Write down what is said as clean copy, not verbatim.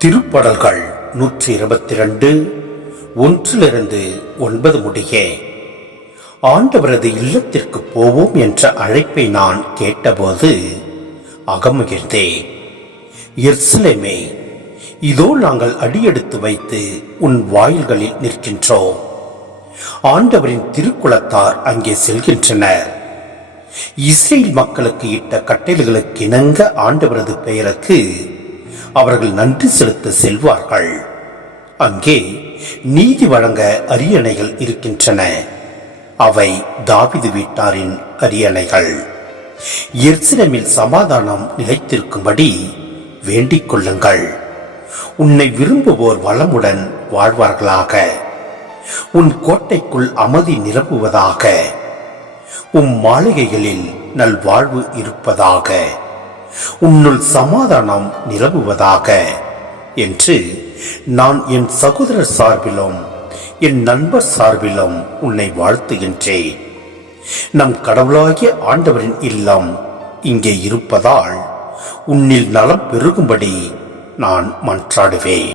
திருப்படல்கள் 122 1 9 முடிய. ஆண்டவரது இல்லத்திற்கு போவோம் என்ற அழைப்பை நான் கேட்டபோது அகமகிழ்ந்தேன். எருசலேமே, இதோ நாங்கள் அடியெடுத்து வைத்து உன் வாயில்களில் நிற்கின்றோம். ஆண்டவரின் திருக்குலத்தார் அங்கே செல்கின்றனர். இஸ்ரேல் மக்களுக்கு இட்ட கட்டளைகளுக்கு இணங்க ஆண்டவரது பெயருக்கு அவர்கள் நன்றி செலுத்த செல்வார்கள். அங்கே நீதி வழங்க அரியணைகள் இருக்கின்றன. அவை தாவீது வீட்டாரின் அரியணைகள். எருசலேமில் சமாதானம் நிலைத்திருக்கும்படி வேண்டிக் கொள்ளுங்கள். உன்னை விரும்புவோர் வளமுடன் வாழ்வார்களாக. உன் கோட்டைக்குள் அமைதி நிரப்புவதாக. உன் மாளிகைகளில் நல்வாழ்வு இருப்பதாக. உன்னுள் சமாதானம் நிலவுவதாக என்று நான் என் சகோதரர் சார்பிலும் என் நண்பர் சார்பிலும் உன்னை வாழ்த்துகின்றேன். நம் கடவுளாகிய ஆண்டவரின் இல்லம் இங்கே இருப்பதால் உன்னில் நலம் பெருகும்படி நான் மன்றாடுவேன்.